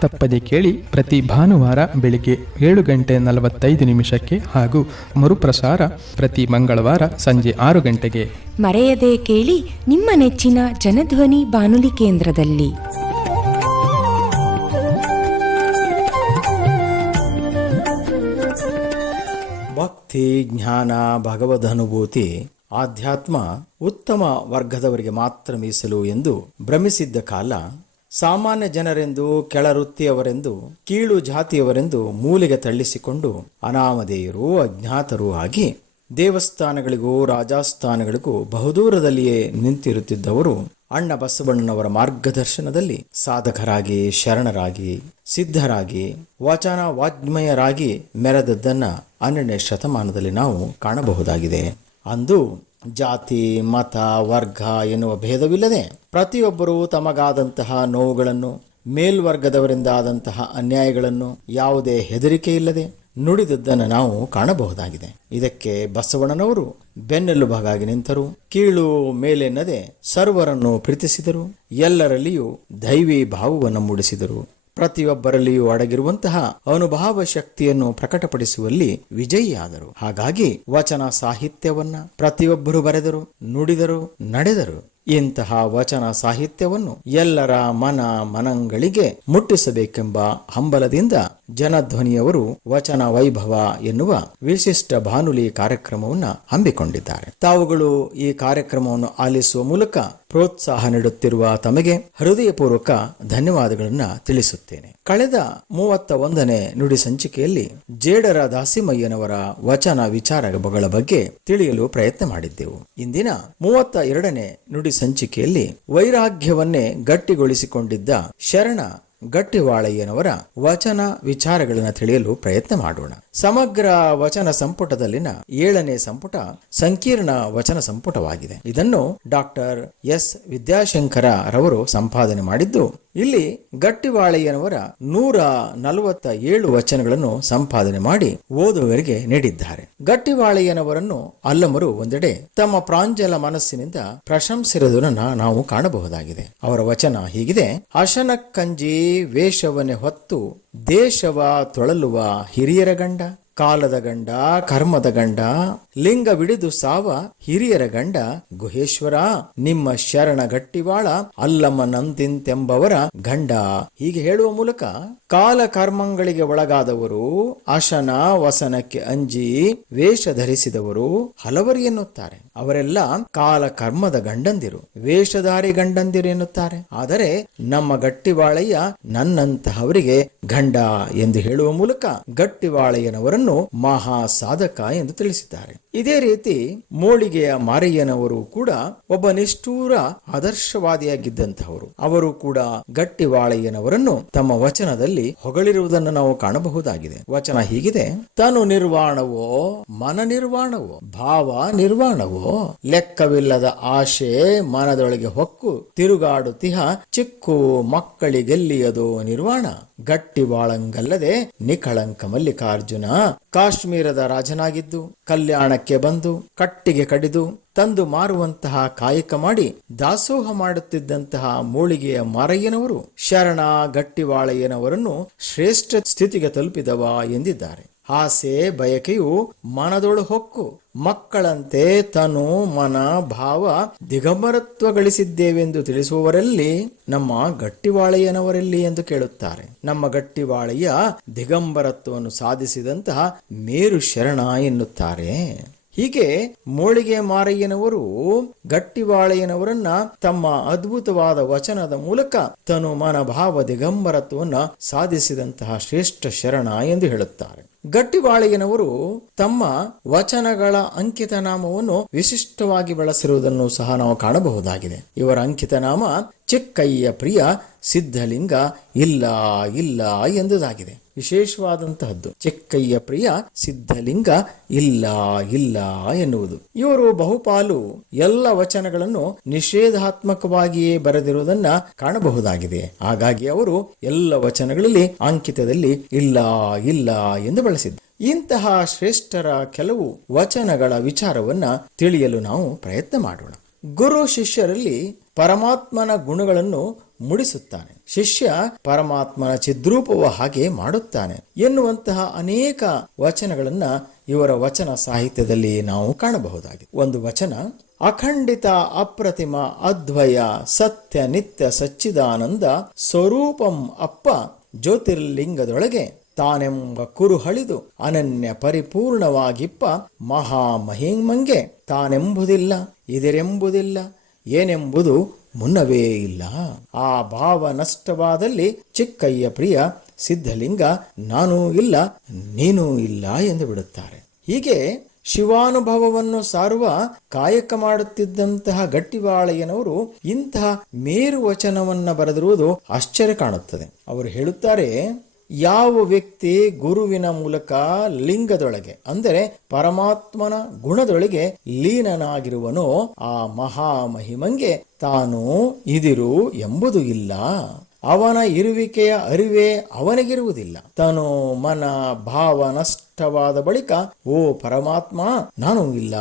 ತಪ್ಪದೆ ಕೇಳಿ ಪ್ರತಿ ಭಾನುವಾರ ಬೆಳಿಗ್ಗೆ ಏಳು ಗಂಟೆ ನಲವತ್ತೈದು ನಿಮಿಷಕ್ಕೆ ಹಾಗೂ ಮರುಪ್ರಸಾರ ಪ್ರತಿ ಮಂಗಳವಾರ ಸಂಜೆ ಆರು ಗಂಟೆಗೆ. ಮರೆಯದೆ ಕೇಳಿ ನಿಮ್ಮ ನೆಚ್ಚಿನ ಜನಧ್ವನಿ ಬಾನುಲಿ ಕೇಂದ್ರದಲ್ಲಿ. ಭಕ್ತಿ ಜ್ಞಾನ ಭಗವದನುಭೂತಿ ಆಧ್ಯಾತ್ಮ ಉತ್ತಮ ವರ್ಗದವರಿಗೆ ಮಾತ್ರ ಮೀಸಲು ಎಂದು ಭ್ರಮಿಸಿದ್ದ ಕಾಲ ಸಾಮಾನ್ಯ ಜನರೆಂದು, ಕೆಳವೃತ್ತಿಯವರೆಂದು, ಕೀಳು ಜಾತಿಯವರೆಂದು ಮೂಲೆಗೆ ತಳ್ಳಿಸಿಕೊಂಡು ಅನಾಮಧೇಯರು ಅಜ್ಞಾತರೂ ಆಗಿ ದೇವಸ್ಥಾನಗಳಿಗೂ, ರಾಜಸ್ಥಾನಗಳಿಗೂ ಬಹುದೂರದಲ್ಲಿಯೇ ನಿಂತಿರುತ್ತಿದ್ದವರು ಅಣ್ಣ ಬಸವಣ್ಣನವರ ಮಾರ್ಗದರ್ಶನದಲ್ಲಿ ಸಾಧಕರಾಗಿ, ಶರಣರಾಗಿ, ಸಿದ್ಧರಾಗಿ, ವಾಚನ ವಾಜ್ಮಯರಾಗಿ ಮೆರೆದದ್ದನ್ನ ಹನ್ನೆರಡನೇ ಶತಮಾನದಲ್ಲಿ ನಾವು ಕಾಣಬಹುದಾಗಿದೆ. ಅಂದು ಜಾತಿ, ಮತ, ವರ್ಗ ಎನ್ನುವ ಭೇದವಿಲ್ಲದೆ ಪ್ರತಿಯೊಬ್ಬರೂ ತಮಗಾದಂತಹ ನೋವುಗಳನ್ನು, ಮೇಲ್ವರ್ಗದವರಿಂದ ಆದಂತಹ ಅನ್ಯಾಯಗಳನ್ನು ಯಾವುದೇ ಹೆದರಿಕೆ ಇಲ್ಲದೆ ನುಡಿದದ್ದನ್ನು ನಾವು ಕಾಣಬಹುದಾಗಿದೆ. ಇದಕ್ಕೆ ಬಸವಣ್ಣನವರು ಬೆನ್ನೆಲುಬಾಗಿ ನಿಂತರು, ಕೀಳು ಮೇಲೆನ್ನದೆ ಸರ್ವರನ್ನು ಪ್ರೀತಿಸಿದರು, ಎಲ್ಲರಲ್ಲಿಯೂ ದೈವಿ ಭಾವವನ್ನು ಮೂಡಿಸಿದರು. ಪ್ರತಿಯೊಬ್ಬರಲ್ಲಿಯೂ ಅಡಗಿರುವಂತಹ ಅನುಭಾವ ಶಕ್ತಿಯನ್ನು ಪ್ರಕಟಪಡಿಸುವಲ್ಲಿ ವಿಜಯಿಯಾದರು. ಹಾಗಾಗಿ ವಚನ ಸಾಹಿತ್ಯವನ್ನ ಪ್ರತಿಯೊಬ್ಬರು ಬರೆದರು, ನುಡಿದರು, ನಡೆದರು. ಇಂತಹ ವಚನ ಸಾಹಿತ್ಯವನ್ನು ಎಲ್ಲರ ಮನ ಮನಗಳಿಗೆ ಮುಟ್ಟಿಸಬೇಕೆಂಬ ಹಂಬಲದಿಂದ ಜನಧ್ವನಿಯವರು ವಚನ ವೈಭವ ಎನ್ನುವ ವಿಶಿಷ್ಟ ಬಾನುಲಿ ಕಾರ್ಯಕ್ರಮವನ್ನು ಹಮ್ಮಿಕೊಂಡಿದ್ದಾರೆ. ತಾವುಗಳು ಈ ಕಾರ್ಯಕ್ರಮವನ್ನು ಆಲಿಸುವ ಮೂಲಕ ಪ್ರೋತ್ಸಾಹ ನೀಡುತ್ತಿರುವ ತಮಗೆ ಹೃದಯಪೂರ್ವಕ ಧನ್ಯವಾದಗಳನ್ನು ತಿಳಿಸುತ್ತೇನೆ. ಕಳೆದ ಮೂವತ್ತ ಒಂದನೇ ನುಡಿ ಸಂಚಿಕೆಯಲ್ಲಿ ಜೇಡರ ದಾಸಿಮಯ್ಯನವರ ವಚನ ವಿಚಾರಗಳ ಬಗ್ಗೆ ತಿಳಿಯಲು ಪ್ರಯತ್ನ ಮಾಡಿದ್ದೆವು. ಇಂದಿನ ಮೂವತ್ತ ಎರಡನೇ ನುಡಿ ಸಂಚಿಕೆಯಲ್ಲಿ ವೈರಾಗ್ಯವನ್ನೇ ಗಟ್ಟಿಗೊಳಿಸಿಕೊಂಡಿದ್ದ ಶರಣ ಗಟ್ಟಿವಾಳಯ್ಯನವರ ವಚನ ವಿಚಾರಗಳನ್ನು ತಿಳಿಯಲು ಪ್ರಯತ್ನ ಮಾಡೋಣ. ಸಮಗ್ರ ವಚನ ಸಂಪುಟದಲ್ಲಿನ ಏಳನೇ ಸಂಪುಟ ಸಂಕೀರ್ಣ ವಚನ ಸಂಪುಟವಾಗಿದೆ. ಇದನ್ನು ಡಾಕ್ಟರ್ ಎಸ್. ವಿದ್ಯಾಶಂಕರ ರವರು ಸಂಪಾದನೆ ಮಾಡಿದ್ದು, ಇಲ್ಲಿ ಗಟ್ಟಿವಾಳಯ್ಯನವರ ನೂರ ನಲವತ್ತ ಏಳು ವಚನಗಳನ್ನು ಸಂಪಾದನೆ ಮಾಡಿ ಓದುವವರಿಗೆ ನೀಡಿದ್ದಾರೆ. ಗಟ್ಟಿವಾಳಯ್ಯನವರನ್ನು ಅಲ್ಲಮರು ಒಂದೆಡೆ ತಮ್ಮ ಪ್ರಾಂಜಲ ಮನಸ್ಸಿನಿಂದ ಪ್ರಶಂಸಿರುವುದನ್ನು ನಾವು ಕಾಣಬಹುದಾಗಿದೆ. ಅವರ ವಚನ ಹೀಗಿದೆ ಅಶನ ಕಂಜಿ ವೇಷವನ್ನೇ ಹೊತ್ತು ದೇಶವ ತೊಳಲುವ ಹಿರಿಯರ ಗಂಡ, ಕಾಲದ ಗಂಡ, ಕರ್ಮದ ಗಂಡ, ಲಿಂಗ ಬಿಡಿದು ಸಾವ ಹಿರಿಯರ ಗಂಡ, ಗುಹೇಶ್ವರ, ನಿಮ್ಮ ಶರಣ ಗಟ್ಟಿವಾಳ ಅಲ್ಲಮ್ಮ ನಂದಿಂತೆಂಬವರ ಗಂಡ ಹೀಗೆ ಹೇಳುವ ಮೂಲಕ ಕಾಲ ಕರ್ಮಗಳಿಗೆ ಒಳಗಾದವರು ಅಶನ ವಸನಕ್ಕೆ ಅಂಜಿ, ವೇಷ ಧರಿಸಿದವರು ಹಲವರು ಎನ್ನುತ್ತಾರೆ. ಅವರೆಲ್ಲ ಕಾಲ ಕರ್ಮದ ಗಂಡಂದಿರು, ವೇಷಧಾರಿ ಗಂಡಂದಿರು ಎನ್ನುತ್ತಾರೆ. ಆದರೆ ನಮ್ಮ ಗಟ್ಟಿವಾಳಯ್ಯ ನನ್ನಂತಹವರಿಗೆ ಗಂಡ ಎಂದು ಹೇಳುವ ಮೂಲಕ ಗಟ್ಟಿವಾಳಯ್ಯನವರನ್ನು ಮಹಾ ಸಾಧಕ ಎಂದು ತಿಳಿಸಿದ್ದಾರೆ. ಇದೇ ರೀತಿ ಮೋಳಿಗೆಯ ಮಾರಯ್ಯನವರು ಕೂಡ ಒಬ್ಬ ನಿಷ್ಠೂರ ಆದರ್ಶವಾದಿಯಾಗಿದ್ದಂತಹವರು. ಅವರು ಕೂಡ ಗಟ್ಟಿವಾಳಯ್ಯನವರನ್ನು ತಮ್ಮ ವಚನದಲ್ಲಿ ಹೊಗಳಿರುವುದನ್ನು ನಾವು ಕಾಣಬಹುದಾಗಿದೆ. ವಚನ ಹೀಗಿದೆ, ತನು ನಿರ್ವಾಣವೋ, ಮನ ನಿರ್ವಾಣವೋ, ಭಾವ ನಿರ್ವಾಣವೋ, ಲೆಕ್ಕವಿಲ್ಲದ ಆಶೆ ಮನದೊಳಗೆ ಹೊಕ್ಕು ತಿರುಗಾಡುತ್ತಿಹ ಚಿಕ್ಕು ಮಕ್ಕಳಿಗೆಲ್ಲಿಯದೋ ನಿರ್ವಾಣ, ಗಟ್ಟಿವಾಳಂಗಲ್ಲದೆ ನಿಖಳಂಕ ಮಲ್ಲಿಕಾರ್ಜುನ ಕಾಶ್ಮೀರದ ರಾಜನಾಗಿದ್ದು, ಕಲ್ಯಾಣಕ್ಕೆ ಬಂದು, ಕಟ್ಟಿಗೆ ಕಡಿದು, ತಂದು ಮಾರುವಂತಹ ಕಾಯಕ ಮಾಡಿ ದಾಸೋಹ ಮಾಡುತ್ತಿದ್ದಂತಹ ಮೂಳಿಗೆಯ ಮಾರಯ್ಯನವರು, ಶರಣ ಗಟ್ಟಿವಾಳಯ್ಯನವರನ್ನು ಶ್ರೇಷ್ಠ ಸ್ಥಿತಿಗೆ ತಲುಪಿದವ ಎಂದಿದ್ದಾರೆ. ಆಸೆ ಬಯಕೆಯು ಮನದೊಳು ಹೊಕ್ಕು. ಮಕ್ಕಳಂತೆ ತನು ಮನ ಭಾವ ದಿಗಂಬರತ್ವ ಗಳಿಸಿದ್ದೇವೆಂದು ತಿಳಿಸುವವರಲ್ಲಿ ನಮ್ಮ ಗಟ್ಟಿವಾಳಯ್ಯನವರಲ್ಲಿ ಎಂದು ಕೇಳುತ್ತಾರೆ. ನಮ್ಮ ಗಟ್ಟಿವಾಳಯ್ಯ ದಿಗಂಬರತ್ವವನ್ನು ಸಾಧಿಸಿದಂತಹ ಮೇರು ಶರಣ ಎನ್ನುತ್ತಾರೆ. ಹೀಗೆ ಮೋಳಿಗೆ ಮಾರಯ್ಯನವರು ಗಟ್ಟಿವಾಳೆಯನವರನ್ನ ತಮ್ಮ ಅದ್ಭುತವಾದ ವಚನದ ಮೂಲಕ ತನು ಮನ ಭಾವ ದಿಗಂಬರತ್ವವನ್ನ ಸಾಧಿಸಿದಂತಹ ಶ್ರೇಷ್ಠ ಶರಣ ಎಂದು ಹೇಳುತ್ತಾರೆ. ಗಟ್ಟಿವಾಳೆಯನವರು ತಮ್ಮ ವಚನಗಳ ಅಂಕಿತ ನಾಮವನ್ನು ವಿಶಿಷ್ಟವಾಗಿ ಬಳಸಿರುವುದನ್ನು ಸಹ ನಾವು ಕಾಣಬಹುದಾಗಿದೆ. ಇವರ ಅಂಕಿತ ನಾಮ ಚಿಕ್ಕಯ್ಯ ಪ್ರಿಯ, ಸಿದ್ಧಲಿಂಗ, ಇಲ್ಲ ಇಲ್ಲ ಎಂದುದಾಗಿದೆ. ವಿಶೇಷವಾದಂತಹದ್ದು. ಚೆಕ್ಕಯ್ಯ ಪ್ರಿಯ ಸಿದ್ಧಲಿಂಗ, ಇಲ್ಲ ಇಲ್ಲ ಎನ್ನುವುದು. ಇವರು ಬಹುಪಾಲು ಎಲ್ಲ ವಚನಗಳನ್ನು ನಿಷೇಧಾತ್ಮಕವಾಗಿಯೇ ಬರೆದಿರುವುದನ್ನ ಕಾಣಬಹುದಾಗಿದೆ. ಹಾಗಾಗಿ ಅವರು ಎಲ್ಲ ವಚನಗಳಲ್ಲಿ ಅಂಕಿತದಲ್ಲಿ ಇಲ್ಲ ಇಲ್ಲ ಎಂದು ಬಳಸಿದ್ದು. ಇಂತಹ ಶ್ರೇಷ್ಠರ ಕೆಲವು ವಚನಗಳ ವಿಚಾರವನ್ನ ತಿಳಿಯಲು ನಾವು ಪ್ರಯತ್ನ ಮಾಡೋಣ. ಗುರು ಶಿಷ್ಯರಲ್ಲಿ ಪರಮಾತ್ಮನ ಗುಣಗಳನ್ನು ಮುಡಿಸುತ್ತಾನೆ. ಶಿಷ್ಯ ಪರಮಾತ್ಮನ ಚಿದ್ರೂಪವ ಹಾಗೆ ಮಾಡುತ್ತಾನೆ. ಎನ್ನುವಂತಹ ಅನೇಕ ವಚನಗಳನ್ನ ಇವರ ವಚನ ಸಾಹಿತ್ಯದಲ್ಲಿ ನಾವು ಕಾಣಬಹುದಾಗಿದೆ. ಒಂದು ವಚನ, ಅಖಂಡಿತ, ಅಪ್ರತಿಮ, ಅದ್ವಯ, ಸತ್ಯ, ನಿತ್ಯ, ಸಚ್ಚಿದಾನಂದ, ಸ್ವರೂಪಂ ಅಪ್ಪ, ಜ್ಯೋತಿರ್ಲಿಂಗದೊಳಗೆ ತಾನೆಂಬ ಕುರುಹಳಿದು ಅನನ್ಯ ಪರಿಪೂರ್ಣವಾಗಿಪ್ಪ ಮಹಾಮಹಿಮಂಗೆ ತಾನೆಂಬುದಿಲ್ಲ, ಇದರೆಂಬುದಿಲ್ಲ, ಏನೆಂಬುದು ಮುನ್ನವೇ ಇಲ್ಲ. ಆ ಭಾವ ನಷ್ಟವಾದಲ್ಲಿ ಚಿಕ್ಕಯ್ಯ ಪ್ರಿಯ, ಸಿದ್ಧಲಿಂಗ, ನಾನೂ ಇಲ್ಲ, ನೀನೂ ಇಲ್ಲ ಎಂದು ಬಿಡುತ್ತಾರೆ. ಹೀಗೆ ಶಿವಾನುಭವವನ್ನು ಸಾರುವ ಕಾಯಕ ಮಾಡುತ್ತಿದ್ದಂತಹ ಗಟ್ಟಿವಾಳೆಯನವರು ಇಂತಹ ಮೇರು ವಚನವನ್ನ ಬರೆದಿರುವುದು ಆಶ್ಚರ್ಯ ಕಾಣುತ್ತದೆ. ಅವರು ಹೇಳುತ್ತಾರೆ ಯಾವ ವ್ಯಕ್ತಿ ಗುರುವಿನ ಮೂಲಕ ಲಿಂಗದೊಳಗೆ, ಅಂದರೆ ಪರಮಾತ್ಮನ ಗುಣದೊಳಗೆ ಲೀನನಾಗಿರುವನೋ ಆ ಮಹಾಮಹಿಮಂಗೆ ತಾನು ಇದಿರು ಎಂಬುದು ಇಲ್ಲ. ಅವನ ಇರುವಿಕೆಯ ಅರಿವೇ ಅವನಿಗಿರುವುದಿಲ್ಲ. ತನು ಮನ ಭಾವ ನಷ್ಟವಾದ ಬಳಿಕ, ಓ ಪರಮಾತ್ಮ, ನಾನು ಇಲ್ಲ,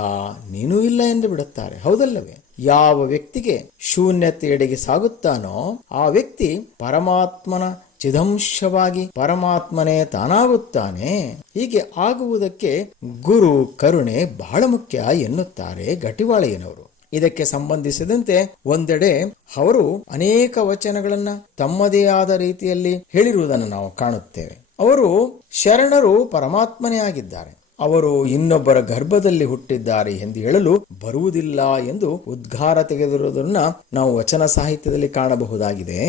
ನೀನು ಇಲ್ಲ ಎಂದು ಬಿಡುತ್ತಾರೆ. ಹೌದಲ್ಲವೇ? ಯಾವ ವ್ಯಕ್ತಿಗೆ ಶೂನ್ಯತೆಯೆಡೆಗೆ ಸಾಗುತ್ತಾನೋ, ಆ ವ್ಯಕ್ತಿ ಪರಮಾತ್ಮನ ಚಿದಂಶವಾಗಿ ಪರಮಾತ್ಮನೇ ತಾನಾಗುತ್ತಾನೆ. ಹೀಗೆ ಆಗುವುದಕ್ಕೆ ಗುರು ಕರುಣೆ ಬಹಳ ಮುಖ್ಯ ಎನ್ನುತ್ತಾರೆ ಗಟಿವಾಳೆಯನವರು ಇದಕ್ಕೆ ಸಂಬಂಧಿಸಿದಂತೆ ಒಂದೆಡೆ ಅವರು ಅನೇಕ ವಚನಗಳನ್ನ ತಮ್ಮದೇ ಆದ ರೀತಿಯಲ್ಲಿ ಹೇಳಿರುವುದನ್ನು ನಾವು ಕಾಣುತ್ತೇವೆ. ಅವರು ಶರಣರು ಪರಮಾತ್ಮನೇ ಆಗಿದ್ದಾರೆ. ಅವರು ಇನ್ನೊಬ್ಬರ ಗರ್ಭದಲ್ಲಿ ಹುಟ್ಟಿದ್ದಾರೆ ಎಂದು ಹೇಳಲು ಬರುವುದಿಲ್ಲ ಎಂದು ಉದ್ಗಾರ ತೆಗೆದಿರುವುದನ್ನು ನಾವು ವಚನ ಸಾಹಿತ್ಯದಲ್ಲಿ ಕಾಣಬಹುದಾಗಿದೆ.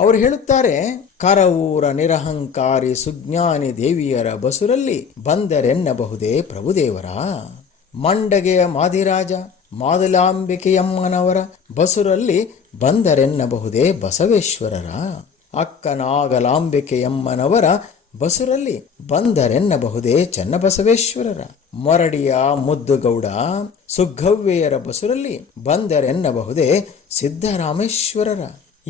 ಅವರು ಹೇಳುತ್ತಾರೆ, ಕರವೂರ ನಿರಹಂಕಾರಿ ಸುಜ್ಞಾನಿ ದೇವಿಯರ ಬಸುರಲ್ಲಿ ಬಂದರೆನ್ನಬಹುದೇ ಪ್ರಭುದೇವರ ಮಂಡಗೆಯ ಮಾದಿರಾಜ, ಮಾದಲಾಂಬಿಕೆಯಮ್ಮನವರ ಬಸುರಲ್ಲಿ ಬಂದರೆನ್ನಬಹುದೇ ಬಸವೇಶ್ವರರ? ಅಕ್ಕನಾಗಲಾಂಬಿಕೆಯಮ್ಮನವರ ಬಸುರಲ್ಲಿ ಬಂದರೆನ್ನಬಹುದೇ ಚನ್ನಬಸವೇಶ್ವರರ? ಮೊರಡಿಯ ಮುದ್ದುಗೌಡ ಸುಗ್ಗವ್ವೆಯರ ಬಸುರಲ್ಲಿ ಬಂದರೆನ್ನಬಹುದೇ ಸಿದ್ದರಾಮೇಶ್ವರರ?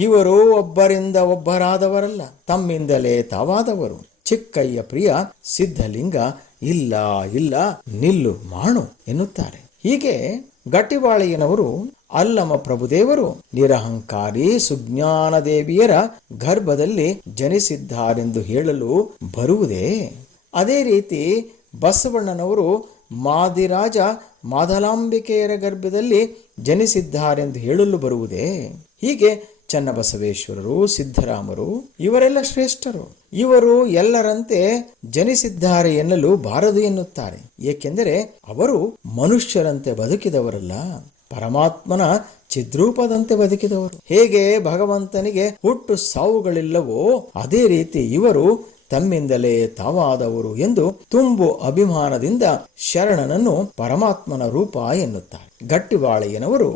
ಇವರು ಒಬ್ಬರಿಂದ ಒಬ್ಬರಾದವರಲ್ಲ, ತಮ್ಮಿಂದಲೇ ತಾವಾದವರು. ಚಿಕ್ಕಯ್ಯ ಪ್ರಿಯ, ಸಿದ್ಧಲಿಂಗ, ಇಲ್ಲ ಇಲ್ಲ, ನಿಲ್ಲು, ಮಾಡು ಎನ್ನುತ್ತಾರೆ. ಹೀಗೆ ಗಟ್ಟಿವಾಳಿಯನವರು, ಅಲ್ಲಮ ಪ್ರಭುದೇವರು, ನಿರಹಂಕಾರಿ ಸುಜ್ಞಾನ ದೇವಿಯರ ಗರ್ಭದಲ್ಲಿ ಜನಿಸಿದ್ದಾರೆಂದು ಹೇಳಲು ಬರುವುದೇ. ಅದೇ ರೀತಿ ಬಸವಣ್ಣನವರು ಮಾದಿರಾಜ ಮಾದಲಾಂಬಿಕೆಯರ ಗರ್ಭದಲ್ಲಿ ಜನಿಸಿದ್ದಾರೆಂದು ಹೇಳಲು ಬರುವುದೇ. ಹೀಗೆ ಚನ್ನಬಸವೇಶ್ವರರು ಸಿದ್ದರಾಮರು ಇವರೆಲ್ಲ ಶ್ರೇಷ್ಠರು. ಇವರು ಎಲ್ಲರಂತೆ ಜನಿಸಿದ್ದಾರೆ ಎನ್ನಲು ಬಾರದು ಎನ್ನುತ್ತಾರೆ. ಏಕೆಂದರೆ ಅವರು ಮನುಷ್ಯರಂತೆ ಬದುಕಿದವರಲ್ಲ, ಪರಮಾತ್ಮನ ಚಿದ್ರೂಪದಂತೆ ಬದುಕಿದವರು. ಹೇಗೆ ಭಗವಂತನಿಗೆ ಹುಟ್ಟು ಸಾವುಗಳಿಲ್ಲವೋ ಅದೇ ರೀತಿ ಇವರು ತಮ್ಮಿಂದಲೇ ತಾವಾದವರು ಎಂದು ತುಂಬು ಅಭಿಮಾನದಿಂದ ಶರಣನನ್ನು ಪರಮಾತ್ಮನ ರೂಪ ಎನ್ನುತ್ತಾರೆ. ಗಟ್ಟಿವಾಳೆಯನವರು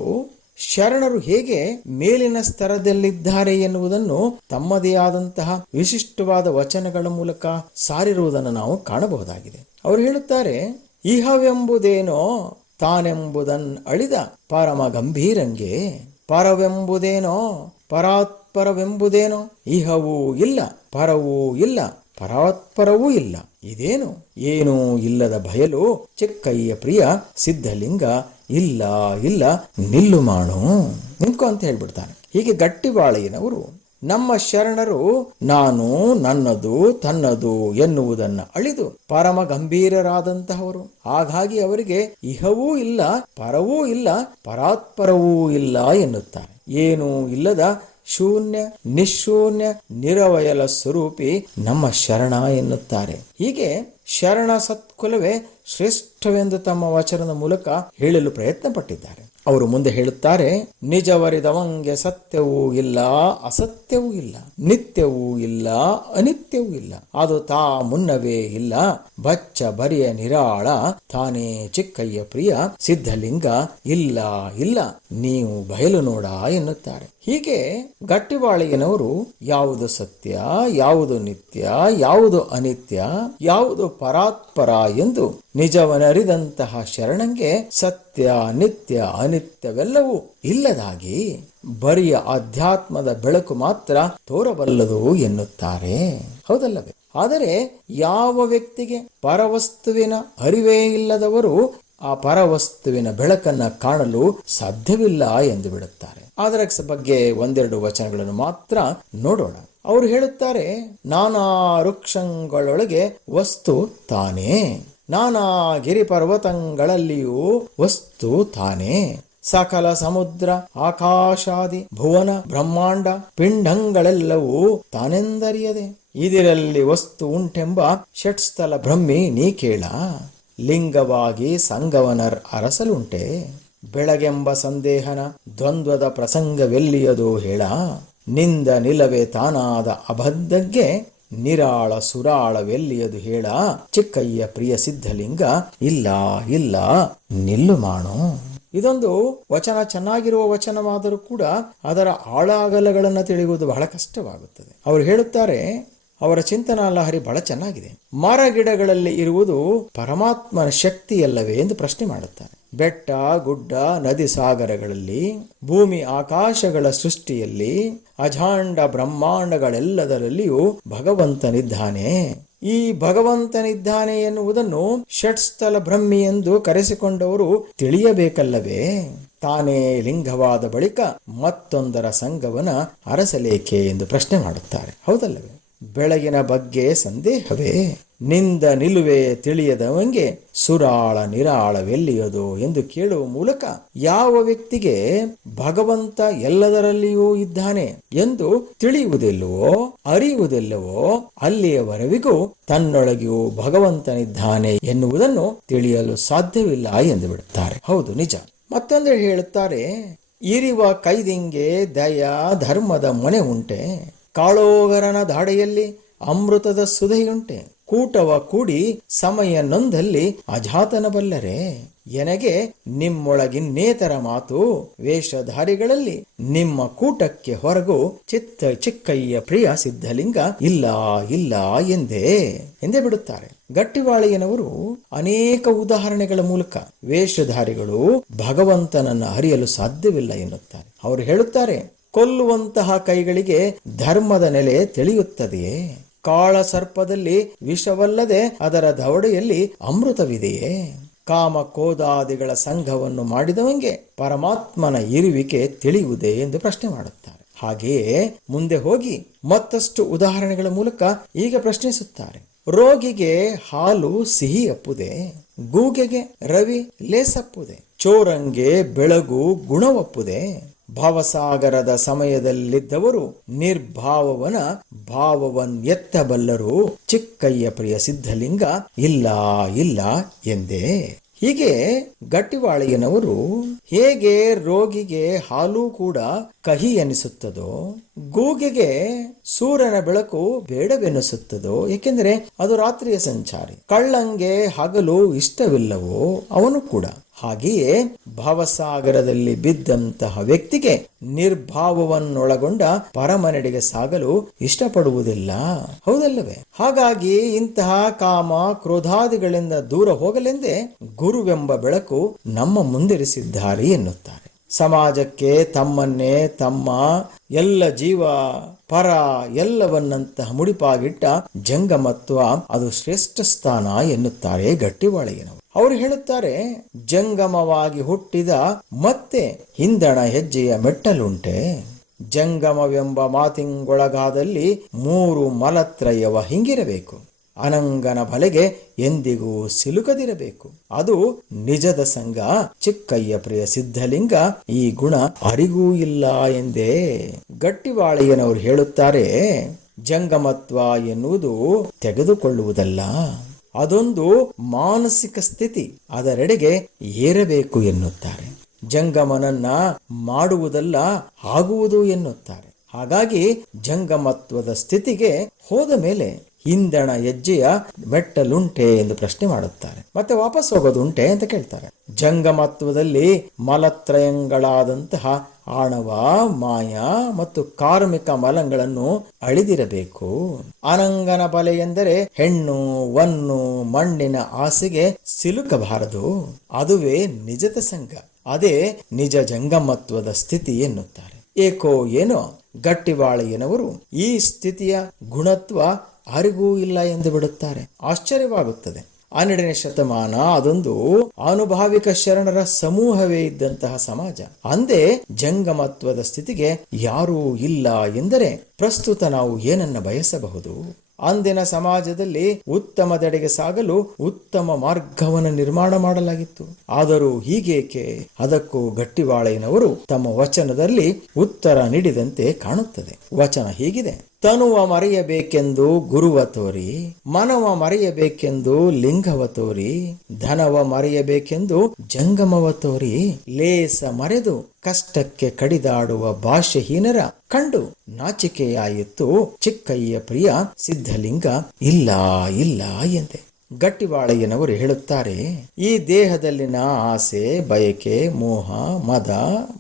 ಶರಣರು ಹೇಗೆ ಮೇಲಿನ ಸ್ತರದಲ್ಲಿದ್ದಾರೆ ಎನ್ನುವುದನ್ನು ತಮ್ಮದೇ ಆದಂತಹ ವಿಶಿಷ್ಟವಾದ ವಚನಗಳ ಮೂಲಕ ಸಾರಿರುವುದನ್ನು ನಾವು ಕಾಣಬಹುದಾಗಿದೆ. ಅವರು ಹೇಳುತ್ತಾರೆ, ಇಹವೆಂಬುದೇನೋ ತಾನೆಂಬುದನ್ ಅಳಿದ ಪರಮ ಗಂಭೀರಂಗೆ ಪರವೆಂಬುದೇನೋ ಪರಾತ್ಪರವೆಂಬುದೇನೋ. ಇಹವೂ ಇಲ್ಲ, ಪರವೂ ಇಲ್ಲ, ಪರಾತ್ಪರವೂ ಇಲ್ಲ. ಇದೇನು? ಏನೂ ಇಲ್ಲದ ಬಯಲು ಚಿಕ್ಕಯ್ಯ ಪ್ರಿಯ ಸಿದ್ಧಲಿಂಗ ಇಲ್ಲ ಇಲ್ಲ, ನಿಲ್ಲು ಮಾಡು. ನಿಂತ್ಕೊ ಅಂತ ಹೇಳ್ಬಿಡ್ತಾನೆ. ಹೀಗೆ ಗಟ್ಟಿ ಬಾಳೆಯನವರು ನಮ್ಮ ಶರಣರು, ನಾನು ನನ್ನದು, ತನ್ನದು ಎನ್ನುವುದನ್ನ ಅಳಿದು ಪರಮ ಗಂಭೀರರಾದಂತಹವರು ಹಾಗಾಗಿ ಅವರಿಗೆ ಇಹವೂ ಇಲ್ಲ, ಪರವೂ ಇಲ್ಲ, ಪರಾತ್ಪರವೂ ಇಲ್ಲ ಎನ್ನುತ್ತಾರೆ. ಏನೂ ಇಲ್ಲದ ಶೂನ್ಯ, ನಿಶೂನ್ಯ, ನಿರವಯಲ ಸ್ವರೂಪಿ ನಮ್ಮ ಶರಣ ಎನ್ನುತ್ತಾರೆ. ಹೀಗೆ ಶರಣ ಸತ್ಕುಲವೇ ಶ್ರೇಷ್ಠವೆಂದು ತಮ್ಮ ವಚನದ ಮೂಲಕ ಹೇಳಲು ಪ್ರಯತ್ನ ಪಟ್ಟಿದ್ದಾರೆ ಅವರು ಮುಂದೆ ಹೇಳುತ್ತಾರೆ ನಿಜವರಿದವಂಗೆ ಸತ್ಯವೂ ಇಲ್ಲ, ಅಸತ್ಯವೂ ಇಲ್ಲ, ನಿತ್ಯವೂ ಇಲ್ಲ, ಅನಿತ್ಯವೂ ಇಲ್ಲ. ಅದು ತಾ ಮುನ್ನವೇ ಇಲ್ಲ, ಬಚ್ಚ ಬರಿಯ ನಿರಾಳ, ತಾನೇ ಚಿಕ್ಕಯ್ಯ ಪ್ರಿಯ, ಸಿದ್ಧಲಿಂಗ ಇಲ್ಲ ಇಲ್ಲ, ನೀವು ಬಯಲು ನೋಡ ಎನ್ನುತ್ತಾರೆ. ಹೀಗೆ ಗಟ್ಟಿವಾಳಿಯನವರು ಯಾವುದು ಸತ್ಯ, ಯಾವುದು ನಿತ್ಯ, ಯಾವುದು ಅನಿತ್ಯ, ಯಾವುದು ಪರಾತ್ಪರ ಎಂದು ನಿಜವನರಿದಂತಹ ಶರಣಂಗೆ ಸತ್ಯ, ನಿತ್ಯ, ಅನಿತ್ಯವೆಲ್ಲವೂ ಇಲ್ಲದಾಗಿ ಬರಿಯ ಅಧ್ಯಾತ್ಮದ ಬೆಳಕು ಮಾತ್ರ ತೋರಬಲ್ಲದು ಎನ್ನುತ್ತಾರೆ. ಹೌದಲ್ಲವೇ? ಆದರೆ ಯಾವ ವ್ಯಕ್ತಿಗೆ ಪರವಸ್ತುವಿನ ಅರಿವೇ ಇಲ್ಲದವರು ಆ ಪರವಸ್ತುವಿನ ಬೆಳಕನ್ನ ಕಾಣಲು ಸಾಧ್ಯವಿಲ್ಲ ಎಂದು ಬಿಡುತ್ತಾರೆ. ಅದರ ಬಗ್ಗೆ ಒಂದೆರಡು ವಚನಗಳನ್ನು ಮಾತ್ರ ನೋಡೋಣ. ಅವರು ಹೇಳುತ್ತಾರೆ, ನಾನಾ ವೃಕ್ಷಗಳೊಳಗೆ ವಸ್ತು ತಾನೇ. ನಾನಾ ಗಿರಿ ಪರ್ವತಗಳಲ್ಲಿಯೂ ವಸ್ತು ತಾನೇ. ಸಕಲ ಸಮುದ್ರ, ಆಕಾಶಾದಿ, ಭುವನ, ಬ್ರಹ್ಮಾಂಡ, ಪಿಂಡಂಗಳೆಲ್ಲವೂ ತಾನೆಂದರಿಯದೆ. ಇದಿರಲ್ಲಿ ವಸ್ತು ಉಂಟೆಂಬ ಷಟ್ಸ್ಥಲ ಬ್ರಹ್ಮಿ, ನೀ ಕೇಳ. ಲಿಂಗವಾಗಿ ಸಂಗವನರ್ ಅರಸಲುಂಟೆ. ಬೆಳಗೆಂಬ ಸಂದೇಹನ ದ್ವಂದ್ವದ ಪ್ರಸಂಗವೆಲ್ಲಿಯದು ಹೇಳ, ನಿಂದ ನಿಲವೇ ತಾನಾದ ಅಬದ್ಧಗ್ಗೆ ನಿರಾಳ ಸುರಾಳವೆಲ್ಲಿಯದು ಹೇಳ, ಚಿಕ್ಕಯ್ಯ ಪ್ರಿಯ ಸಿದ್ಧಲಿಂಗ, ಇಲ್ಲ ಇಲ್ಲ, ನಿಲ್ಲು ಮಾಡು. ಇದೊಂದು ವಚನ ಚೆನ್ನಾಗಿರುವ ವಚನವಾದರೂ ಕೂಡ ಅದರ ಆಳಾಗಲಗಳನ್ನು ತಿಳಿಯುವುದು ಬಹಳ ಕಷ್ಟವಾಗುತ್ತದೆ. ಅವರು ಹೇಳುತ್ತಾರೆ ಅವರ ಚಿಂತನಾ ಲಹರಿ ಬಹಳ ಚೆನ್ನಾಗಿದೆ. ಮರ ಗಿಡಗಳಲ್ಲಿ ಇರುವುದು ಪರಮಾತ್ಮನ ಶಕ್ತಿಯಲ್ಲವೇ ಎಂದು ಪ್ರಶ್ನೆ ಮಾಡುತ್ತಾರೆ ಬೆಟ್ಟ, ಗುಡ್ಡ, ನದಿ ಸಾಗರಗಳಲ್ಲಿ, ಭೂಮಿ ಆಕಾಶಗಳ ಸೃಷ್ಟಿಯಲ್ಲಿ, ಅಜಾಂಡ ಬ್ರಹ್ಮಾಂಡಗಳೆಲ್ಲದರಲ್ಲಿಯೂ ಭಗವಂತನಿದ್ದಾನೆ. ಈ ಭಗವಂತನಿದ್ದಾನೆ ಎನ್ನುವುದನ್ನು ಷಟ್ಸ್ಥಲ ಬ್ರಹ್ಮಿ ಎಂದು ಕರೆಸಿಕೊಂಡವರು ತಿಳಿಯಬೇಕಲ್ಲವೇ? ತಾನೇ ಲಿಂಗವಾದ ಬಳಿಕ ಮತ್ತೊಂದರ ಸಂಘವನ ಅರಸಲೇಕೆ ಎಂದು ಪ್ರಶ್ನೆ ಮಾಡುತ್ತಾರೆ. ಹೌದಲ್ಲವೇ? ಬೆಳಗಿನ ಬಗ್ಗೆ ಸಂದೇಹವೇ? ನಿಂದ ನಿಲುವೆ ತಿಳಿಯದವಂಗೆ ಸುರಾಳ ನಿರಾಳವೆಲ್ಲಿಯದು ಎಂದು ಕೇಳುವ ಮೂಲಕ ಯಾವ ವ್ಯಕ್ತಿಗೆ ಭಗವಂತ ಎಲ್ಲದರಲ್ಲಿಯೂ ಇದ್ದಾನೆ ಎಂದು ತಿಳಿಯುವುದಿಲ್ಲವೋ, ಅರಿಯುವುದಿಲ್ಲವೋ, ಅಲ್ಲಿಯವರೆವಿಗೂ ತನ್ನೊಳಗೆಯೂ ಭಗವಂತನಿದ್ದಾನೆ ಎನ್ನುವುದನ್ನು ತಿಳಿಯಲು ಸಾಧ್ಯವಿಲ್ಲ ಎಂದು ಬಿಡುತ್ತಾರೆ. ಹೌದು, ನಿಜ. ಮತ್ತೊಂದು ಹೇಳುತ್ತಾರೆ, ಇರಿವ ಕೈದಿಂಗೆ ದಯಾ ಧರ್ಮದ ಮೊನೆ ಉಂಟೆ. ಕಾಳೋಗರನ ದಾಡೆಯಲ್ಲಿ ಅಮೃತದ ಸುಧೆಯುಂಟೆ ಕೂಟವ ಕೂಡಿ ಸಮಯ ನೊಂದಲ್ಲಿ ಅಜಾತನ ಬಲ್ಲರೆ ಎನಗೆ ನಿಮ್ಮೊಳಗಿನ್ನೇತರ ಮಾತು ವೇಷಧಾರಿಗಳಲ್ಲಿ ನಿಮ್ಮ ಕೂಟಕ್ಕೆ ಹೊರಗು ಚಿತ್ತ ಚಿಕ್ಕಯ್ಯ ಪ್ರಿಯ ಸಿದ್ಧಲಿಂಗ ಇಲ್ಲ ಇಲ್ಲ ಎಂದೇ ಎಂದೇ ಬಿಡುತ್ತಾರೆ. ಗಟ್ಟಿವಾಳಿಯನವರು ಅನೇಕ ಉದಾಹರಣೆಗಳ ಮೂಲಕ ವೇಷಧಾರಿಗಳು ಭಗವಂತನನ್ನು ಅರಿಯಲು ಸಾಧ್ಯವಿಲ್ಲ ಎನ್ನುತ್ತಾರೆ. ಅವರು ಹೇಳುತ್ತಾರೆ ಕೊಲ್ಲುವಂತಹ ಕೈಗಳಿಗೆ ಧರ್ಮದ ನೆಲೆ ತಿಳಿಯುತ್ತದೆಯೇ? ಕಾಳ ಸರ್ಪದಲ್ಲಿ ವಿಷವಲ್ಲದೆ ಅದರ ದವಡೆಯಲ್ಲಿ ಅಮೃತವಿದೆಯೇ? ಕಾಮ ಕೋದಾದಿಗಳ ಸಂಘವನ್ನು ಮಾಡಿದವಂಗೆ ಪರಮಾತ್ಮನ ಇರುವಿಕೆ ತಿಳಿಯುವುದೇ ಎಂದು ಪ್ರಶ್ನೆ ಮಾಡುತ್ತಾರೆ. ಹಾಗೆಯೇ ಮುಂದೆ ಹೋಗಿ ಮತ್ತಷ್ಟು ಉದಾಹರಣೆಗಳ ಮೂಲಕ ಈಗ ಪ್ರಶ್ನಿಸುತ್ತಾರೆ. ರೋಗಿಗೆ ಹಾಲು ಸಿಹಿ ಅಪ್ಪುದೆ, ಗೂಗೆಗೆ ರವಿ ಲೇಸಪ್ಪುದೆ, ಚೋರಂಗೆ ಬೆಳಗು ಗುಣವಪ್ಪುದೆ ಭಾವಸಾಗರದ ಸಮಯದಲ್ಲಿದ್ದವರು ನಿರ್ಭಾವವನ ಭಾವವನ್ನೆತ್ತಬಲ್ಲರು. ಚಿಕ್ಕಯ್ಯ ಪ್ರಿಯ ಸಿದ್ಧಲಿಂಗ, ಇಲ್ಲ ಇಲ್ಲ ಎಂದೇ. ಹೀಗೆ ಗಟ್ಟಿವಾಳಿಯನವರು ಹೇಗೆ ರೋಗಿಗೆ ಹಾಲು ಕೂಡ ಕಹಿ ಎನಿಸುತ್ತದೋ, ಗೂಗೆಗೆ ಸೂರ್ಯನ ಬೆಳಕು ಬೇಡವೆನಿಸುತ್ತದೋ, ಏಕೆಂದರೆ ಅದು ರಾತ್ರಿಯ ಸಂಚಾರಿ. ಕಳ್ಳಂಗೆ ಹಗಲು ಇಷ್ಟವಿಲ್ಲವೋ, ಅವನು ಕೂಡ. ಹಾಗೆಯೇ ಭಾವಸಾಗರದಲ್ಲಿ ಬಿದ್ದಂತಹ ವ್ಯಕ್ತಿಗೆ ನಿರ್ಭಾವವನ್ನೊಳಗೊಂಡ ಪರಮನೆಡೆಗೆ ಸಾಗಲು ಇಷ್ಟಪಡುವುದಿಲ್ಲ. ಹೌದಲ್ಲವೇ? ಹಾಗಾಗಿ ಇಂತಹ ಕಾಮ ಕ್ರೋಧಾದಿಗಳಿಂದ ದೂರ ಹೋಗಲೆಂದೇ ಗುರುವೆಂಬ ಬೆಳಕು ನಮ್ಮ ಮುಂದಿರಿಸಿದ್ದಾರೆ ಎನ್ನುತ್ತಾರೆ. ಸಮಾಜಕ್ಕೆ ತಮ್ಮನ್ನೇ ತಮ್ಮ ಎಲ್ಲ ಜೀವ ಪರ ಎಲ್ಲವನ್ನಂತಹ ಮುಡಿಪಾಗಿಟ್ಟ ಜಂಗಮತ್ವ ಅದು ಶ್ರೇಷ್ಠ ಸ್ಥಾನ ಎನ್ನುತ್ತಾರೆ ಗಟ್ಟಿವಾಳೆಯನವರು. ಅವರು ಹೇಳುತ್ತಾರೆ, ಜಂಗಮವಾಗಿ ಹುಟ್ಟಿದ ಮತ್ತೆ ಹಿಂದಣ ಹೆಜ್ಜೆಯ ಮೆಟ್ಟಲುಂಟೆ. ಜಂಗಮವೆಂಬ ಮಾತಿಂಗೊಳಗಾದಲ್ಲಿ ಮೂರು ಮಲತ್ರಯವ ಹಿಂಗಿರಬೇಕು. ಅನಂಗನ ಬಲೆಗೆ ಎಂದಿಗೂ ಸಿಲುಕದಿರಬೇಕು. ಅದು ನಿಜದ ಸಂಘ ಚಿಕ್ಕಯ್ಯ ಪ್ರಿಯ ಸಿದ್ಧಲಿಂಗ, ಈ ಗುಣ ಅರಿಗೂ ಇಲ್ಲ ಎಂದೇ ಗಟ್ಟಿವಾಳೆಯನವರು ಹೇಳುತ್ತಾರೆ. ಜಂಗಮತ್ವ ಎನ್ನುವುದು ತೆಗೆದುಕೊಳ್ಳುವುದಲ್ಲ. ಅದೊಂದು ಮಾನಸಿಕ ಸ್ಥಿತಿ, ಅದರೆಡೆಗೆ ಏರಬೇಕು ಎನ್ನುತ್ತಾರೆ. ಜಂಗಮನನ್ನ ಮಾಡುವುದಲ್ಲ, ಆಗುವುದು ಎನ್ನುತ್ತಾರೆ. ಹಾಗಾಗಿ ಜಂಗಮತ್ವದ ಸ್ಥಿತಿಗೆ ಹೋದ ಮೇಲೆ ಇಂದಣ ಹೆಜ್ಜೆಯ ಮೆಟ್ಟಲುಂಟೆ ಎಂದು ಪ್ರಶ್ನೆ ಮಾಡುತ್ತಾರೆ. ಮತ್ತೆ ವಾಪಸ್ ಹೋಗೋದುಂಟೆ ಅಂತ ಕೇಳ್ತಾರೆ. ಜಂಗಮತ್ವದಲ್ಲಿ ಮಲತ್ರಯಂಗಳಾದಂತಹ ಆಣವ, ಮಾಯ ಮತ್ತು ಕಾರ್ಮಿಕ ಮಲಗಳನ್ನು ಅಳಿದಿರಬೇಕು. ಅನಂಗನ ಬಲೆ ಎಂದರೆ ಹೆಣ್ಣು ವನ್ನು ಮಣ್ಣಿನ ಆಸೆಗೆ ಸಿಲುಕಬಾರದು. ಅದುವೇ ನಿಜದ ಸಂಘ. ಅದೇ ನಿಜ ಜಂಗಮತ್ವದ ಸ್ಥಿತಿ ಎನ್ನುತ್ತಾರೆ. ಏಕೋ ಏನೋ ಗಟ್ಟಿವಾಳೆಯನವರು ಈ ಸ್ಥಿತಿಯ ಗುಣತ್ವ ಯಾರಿಗೂ ಇಲ್ಲ ಎಂದು ಬಿಡುತ್ತಾರೆ. ಆಶ್ಚರ್ಯವಾಗುತ್ತದೆ. ಹನ್ನೆರಡನೇ ಶತಮಾನ ಅದೊಂದು ಅನುಭಾವಿಕ ಶರಣರ ಸಮೂಹವೇ ಇದ್ದಂತಹ ಸಮಾಜ. ಅಂದೇ ಜಂಗಮತ್ವದ ಸ್ಥಿತಿಗೆ ಯಾರೂ ಇಲ್ಲ ಎಂದರೆ ಪ್ರಸ್ತುತ ನಾವು ಏನನ್ನ ಬಯಸಬಹುದು? ಅಂದಿನ ಸಮಾಜದಲ್ಲಿ ಉತ್ತಮದೆಡೆಗೆ ಸಾಗಲು ಉತ್ತಮ ಮಾರ್ಗವನ್ನು ನಿರ್ಮಾಣ ಮಾಡಲಾಗಿತ್ತು. ಆದರೂ ಹೀಗೇಕೆ? ಅದಕ್ಕೂ ಗಟ್ಟಿವಾಳೆಯನವರು ತಮ್ಮ ವಚನದಲ್ಲಿ ಉತ್ತರ ನೀಡಿದಂತೆ ಕಾಣುತ್ತದೆ. ವಚನ ಹೀಗಿದೆ. ತನುವ ಮರೆಯಬೇಕೆಂದು ಗುರುವ ತೋರಿ, ಮನವ ಮರೆಯಬೇಕೆಂದು ಲಿಂಗವ ತೋರಿ, ಧನವ ಮರೆಯಬೇಕೆಂದು ಜಂಗಮವ ತೋರಿ, ಲೇಸ ಮರೆದು ಕಷ್ಟಕ್ಕೆ ಕಡಿದಾಡುವ ಭಾಷೆಹೀನರ ಕಂಡು ನಾಚಿಕೆಯಾಯಿತು ಚಿಕ್ಕಯ್ಯ ಪ್ರಿಯ ಸಿದ್ಧಲಿಂಗ, ಇಲ್ಲ ಇಲ್ಲ ಎಂದೆ. ಗಟ್ಟಿವಾಳೆಯನವರು ಹೇಳುತ್ತಾರೆ, ಈ ದೇಹದಲ್ಲಿನ ಆಸೆ, ಬಯಕೆ, ಮೋಹ, ಮದ,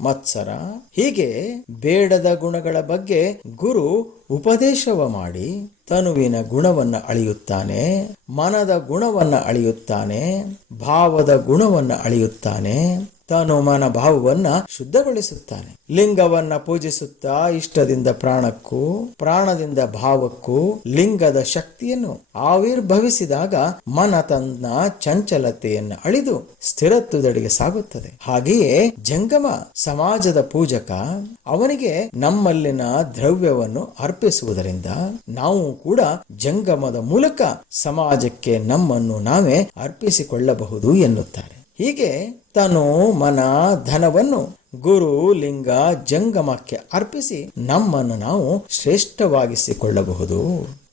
ಮತ್ಸರ, ಹೀಗೆ ಬೇಡದ ಗುಣಗಳ ಬಗ್ಗೆ ಗುರು ಉಪದೇಶವ ಮಾಡಿ ತನುವಿನ ಗುಣವನ್ನ ಅಳಿಯುತ್ತಾನೆ, ಮನದ ಗುಣವನ್ನ ಅಳಿಯುತ್ತಾನೆ, ಭಾವದ ಗುಣವನ್ನ ಅಳಿಯುತ್ತಾನೆ. ತಾನು ಮನ ಭಾವವನ್ನ ಶುದ್ಧಗೊಳಿಸುತ್ತಾನೆ. ಲಿಂಗವನ್ನ ಪೂಜಿಸುತ್ತಾ ಇಷ್ಟದಿಂದ ಪ್ರಾಣಕ್ಕೂ, ಪ್ರಾಣದಿಂದ ಭಾವಕ್ಕೂ ಲಿಂಗದ ಶಕ್ತಿಯನ್ನು ಆವಿರ್ಭವಿಸಿದಾಗ ಮನ ತನ್ನ ಚಂಚಲತೆಯನ್ನು ಅಳಿದು ಸ್ಥಿರತ್ವದಡೆಗೆ ಸಾಗುತ್ತದೆ. ಹಾಗೆಯೇ ಜಂಗಮ ಸಮಾಜದ ಪೂಜಕ ಅವನಿಗೆ ನಮ್ಮಲ್ಲಿನ ದ್ರವ್ಯವನ್ನು ಅರ್ಪಿಸುವುದರಿಂದ ನಾವು ಕೂಡ ಜಂಗಮದ ಮೂಲಕ ಸಮಾಜಕ್ಕೆ ನಮ್ಮನ್ನು ನಾವೇ ಅರ್ಪಿಸಿಕೊಳ್ಳಬಹುದು ಎನ್ನುತ್ತಾರೆ. ಹೀಗೆ ತನು ಮನ ಧನವನ್ನು ಗುರು ಲಿಂಗ ಜಂಗಮಕ್ಕೆ ಅರ್ಪಿಸಿ ನಮ್ಮನ್ನು ನಾವು ಶ್ರೇಷ್ಠವಾಗಿಸಿಕೊಳ್ಳಬಹುದು.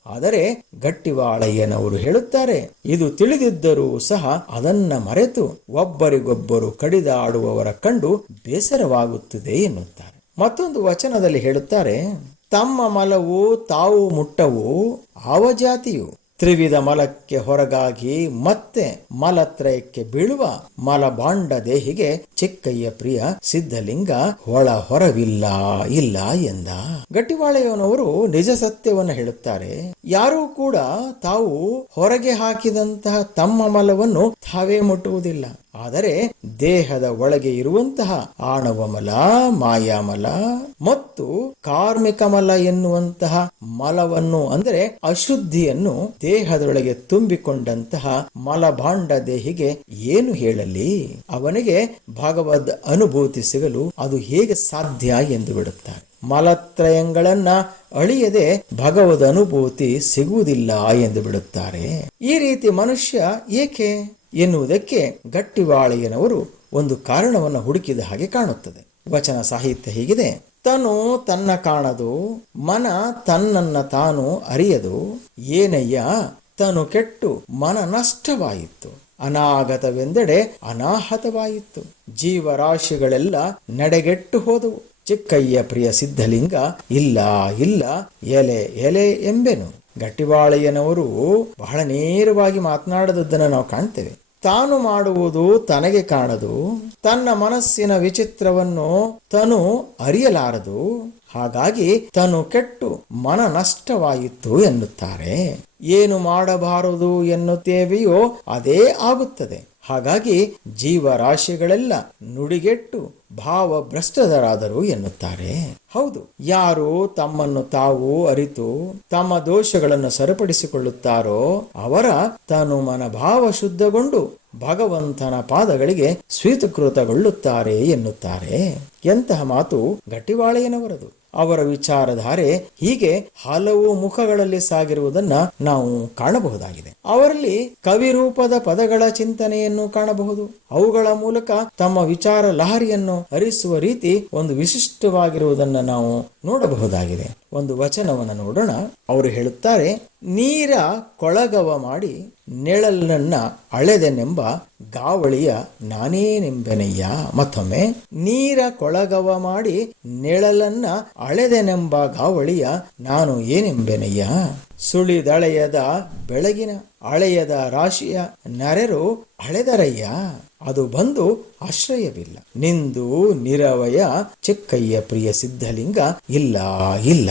ಆದರೆ ಗಟ್ಟಿವಾಳಯ್ಯನವರು ಹೇಳುತ್ತಾರೆ, ಇದು ತಿಳಿದಿದ್ದರೂ ಸಹ ಅದನ್ನ ಮರೆತು ಒಬ್ಬರಿಗೊಬ್ಬರು ಕಡಿದಾಡುವವರ ಕಂಡು ಬೇಸರವಾಗುತ್ತದೆ ಎನ್ನುತ್ತಾರೆ. ಮತ್ತೊಂದು ವಚನದಲ್ಲಿ ಹೇಳುತ್ತಾರೆ, ತಮ್ಮ ಮಲವು ತಾವು ಮುಟ್ಟವು ಆವ ಜಾತಿಯು ತ್ರಿವಿಧ ಮಲಕ್ಕೆ ಹೊರಗಾಗಿ ಮತ್ತೆ ಮಲತ್ರಯಕ್ಕೆ ಬೀಳುವ ಮಲಬಾಂಡ ದೇಹಿಗೆ ಚಿಕ್ಕಯ್ಯ ಪ್ರಿಯ ಸಿದ್ಧಲಿಂಗ ಒಳ ಹೊರವಿಲ್ಲ, ಇಲ್ಲ ಎಂದ. ಗಟ್ಟಿವಾಳೆಯವನವರು ನಿಜ ಸತ್ಯವನ್ನು ಹೇಳುತ್ತಾರೆ. ಯಾರೂ ಕೂಡ ತಾವು ಹೊರಗೆ ಹಾಕಿದಂತಹ ತಮ್ಮ ಮಲವನ್ನು ತಾವೇ ಮುಟ್ಟುವುದಿಲ್ಲ. ಆದರೆ ದೇಹದ ಒಳಗೆ ಇರುವಂತಹ ಆಣವಮಲ, ಮಾಯಾಮಲ ಮತ್ತು ಕಾರ್ಮಿಕ ಮಲ ಎನ್ನುವಂತಹ ಮಲವನ್ನು ಅಂದರೆ ಅಶುದ್ಧಿಯನ್ನು ದೇಹದೊಳಗೆ ತುಂಬಿಕೊಂಡಂತಹ ಮಲಭಾಂಡ ದೇಹಿಗೆ ಏನು ಹೇಳಲಿ? ಅವನಿಗೆ ಭಗವದ್ ಅನುಭೂತಿ ಸಿಗಲು ಅದು ಹೇಗೆ ಸಾಧ್ಯ ಎಂದು ಬಿಡುತ್ತಾರೆ. ಮಲತ್ರಯಂಗಳನ್ನ ಅಳಿಯದೆ ಭಗವದ್ ಅನುಭೂತಿ ಸಿಗುವುದಿಲ್ಲ ಎಂದು ಬಿಡುತ್ತಾರೆ. ಈ ರೀತಿ ಮನುಷ್ಯ ಏಕೆ? ಎನ್ನುವುದಕ್ಕೆ ಗಟ್ಟಿವಾಳೆಯನವರು ಒಂದು ಕಾರಣವನ್ನು ಹುಡುಕಿದ ಹಾಗೆ ಕಾಣುತ್ತದೆ. ವಚನ ಸಾಹಿತ್ಯ ಹೀಗಿದೆ, ತನು ತನ್ನ ಕಾಣದು, ಮನ ತನ್ನನ್ನ ತಾನು ಅರಿಯದು ಏನಯ್ಯ ತನು ಕೆಟ್ಟು ಮನ ನಷ್ಟವಾಯಿತು, ಅನಾಗತವೆಂದೆಡೆ ಅನಾಹತವಾಯಿತು, ಜೀವರಾಶಿಗಳೆಲ್ಲ ನಡೆಗೆಟ್ಟು ಹೋದವು, ಚಿಕ್ಕಯ್ಯ ಪ್ರಿಯ ಸಿದ್ಧಲಿಂಗ, ಇಲ್ಲ ಇಲ್ಲ, ಎಲೆ ಎಲೆ ಎಂಬೆನು. ಗಟ್ಟಿವಾಳೆಯನವರು ಬಹಳ ನೇರವಾಗಿ ಮಾತನಾಡದದ್ದನ್ನು ನಾವು ಕಾಣ್ತೇವೆ. ತಾನು ಮಾಡುವುದು ತನಗೆ ಕಾಣದು, ತನ್ನ ಮನಸ್ಸಿನ ವಿಚಿತ್ರವನ್ನು ತನು ಅರಿಯಲಾರದು, ಹಾಗಾಗಿ ತನು ಕೆಟ್ಟು ಮನ ನಷ್ಟವಾಯಿತು ಎನ್ನುತ್ತಾರೆ. ಏನು ಮಾಡಬಾರದು ಎನ್ನುತ್ತೇವೆಯೋ ಅದೇ ಆಗುತ್ತದೆ. ಹಾಗಾಗಿ ಜೀವರಾಶಿಗಳೆಲ್ಲ ನುಡಿಗೆಟ್ಟು ಭಾವ ಭ್ರಷ್ಟರಾದರು ಎನ್ನುತ್ತಾರೆ. ಹೌದು, ಯಾರು ತಮ್ಮನ್ನು ತಾವು ಅರಿತು ತಮ್ಮ ದೋಷಗಳನ್ನು ಸರಿಪಡಿಸಿಕೊಳ್ಳುತ್ತಾರೋ ಅವರ ತನು ಮನ ಭಾವ ಶುದ್ಧಗೊಂಡು ಭಗವಂತನ ಪಾದಗಳಿಗೆ ಸ್ವೀತಕೃತಗೊಳ್ಳುತ್ತಾರೆ ಎನ್ನುತ್ತಾರೆ. ಎಂತಹ ಮಾತು ಗಟ್ಟಿವಾಳೆಯನವರದು ಅವರ ವಿಚಾರಧಾರೆ ಹೀಗೆ ಹಲವು ಮುಖಗಳಲ್ಲಿ ಸಾಗಿರುವುದನ್ನ ನಾವು ಕಾಣಬಹುದಾಗಿದೆ. ಅವರಲ್ಲಿ ಕವಿರೂಪದ ಪದಗಳ ಚಿಂತನೆಯನ್ನು ಕಾಣಬಹುದು. ಅವುಗಳ ಮೂಲಕ ತಮ್ಮ ವಿಚಾರ ಲಹರಿಯನ್ನು ಹರಿಸುವ ರೀತಿ ಒಂದು ವಿಶಿಷ್ಟವಾಗಿರುವುದನ್ನು ನಾವು ನೋಡಬಹುದಾಗಿದೆ. ಒಂದು ವಚನವನ್ನು ನೋಡೋಣ. ಅವರು ಹೇಳುತ್ತಾರೆ, ನೀರ ಕೊಳಗವ ಮಾಡಿ ನೆಳಲನ್ನ ಅಳೆದೆನೆಂಬ ಗಾವಳಿಯ ನಾನೇನೆಂಬೆನಯ್ಯ? ಮತ್ತೊಮ್ಮೆ, ನೀರ ಕೊಳಗವ ಮಾಡಿ ನೆಳಲನ್ನ ಅಳೆದೆನೆಂಬ ಗಾವಳಿಯ ನಾನು ಏನೆಂಬೆನಯ್ಯ? ಸುಳಿದಳೆಯದ ಬೆಳಗಿನ ಅಳೆಯದ ರಾಶಿಯ ನರೆರು ಅಳೆದರಯ್ಯ ಅದು ಬಂದು ಆಶ್ರಯವಿಲ್ಲ. ನಿಂದು ನಿರವಯ ಚೆಕ್ಕಯ್ಯ ಪ್ರಿಯ ಸಿದ್ಧಲಿಂಗ ಇಲ್ಲ ಇಲ್ಲ.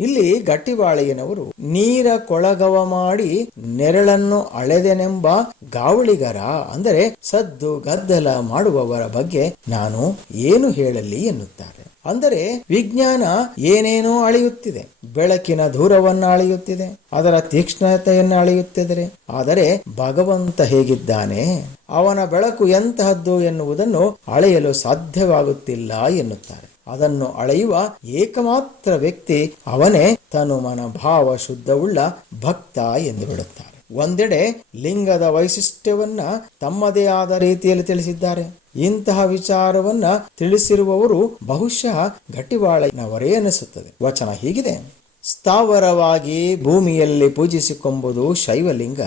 ಇಲ್ಲಿ ಗಟ್ಟಿಬಾಳೆಯನವರು ನೀರ ಕೊಳಗವ ಮಾಡಿ ನೆರಳನ್ನು ಅಳೆದೆನೆಂಬ ಗಾವಳಿಗರ ಅಂದರೆ ಸದ್ದು ಗದ್ದಲ ಮಾಡುವವರ ಬಗ್ಗೆ ನಾನು ಏನು ಹೇಳಲಿ ಎನ್ನುತ್ತಾರೆ. ಅಂದರೆ ವಿಜ್ಞಾನ ಏನೇನೋ ಅಳೆಯುತ್ತಿದೆ. ಬೆಳಕಿನ ದೂರವನ್ನು ಅಳೆಯುತ್ತಿದೆ. ಅದರ ತೀಕ್ಷ್ಣತೆಯನ್ನು ಅಳೆಯುತ್ತಿದೆ ಆದರೆ ಭಗವಂತ ಹೇಗಿದ್ದಾನೆ? ಅವನ ಬೆಳಕು ಎಂತಹದ್ದು ಎನ್ನುವುದನ್ನು ಅಳೆಯಲು ಸಾಧ್ಯವಾಗುತ್ತಿಲ್ಲ ಎನ್ನುತ್ತಾರೆ. ಅದನ್ನು ಅಳೆಯುವ ಏಕಮಾತ್ರ ವ್ಯಕ್ತಿ ಅವನೇ ತನು ಮನ ಭಾವ ಶುದ್ಧವುಳ್ಳ ಭಕ್ತ ಎಂದು ಬಿಡುತ್ತಾರೆ ಒಂದೆಡೆ ಲಿಂಗದ ವೈಶಿಷ್ಟ್ಯವನ್ನ ತಮ್ಮದೇ ಆದ ರೀತಿಯಲ್ಲಿ ತಿಳಿಸಿದ್ದಾರೆ. ಇಂತಹ ವಿಚಾರವನ್ನ ತಿಳಿಸಿರುವವರು ಬಹುಶಃ ಗಟ್ಟಿವಾಳನವರೇ ಅನಿಸುತ್ತದೆ ವಚನ ಹೀಗಿದೆ. ಸ್ಥಾವರವಾಗಿ ಭೂಮಿಯಲ್ಲಿ ಪೂಜಿಸಿಕೊಂಬುದು ಶೈವಲಿಂಗ,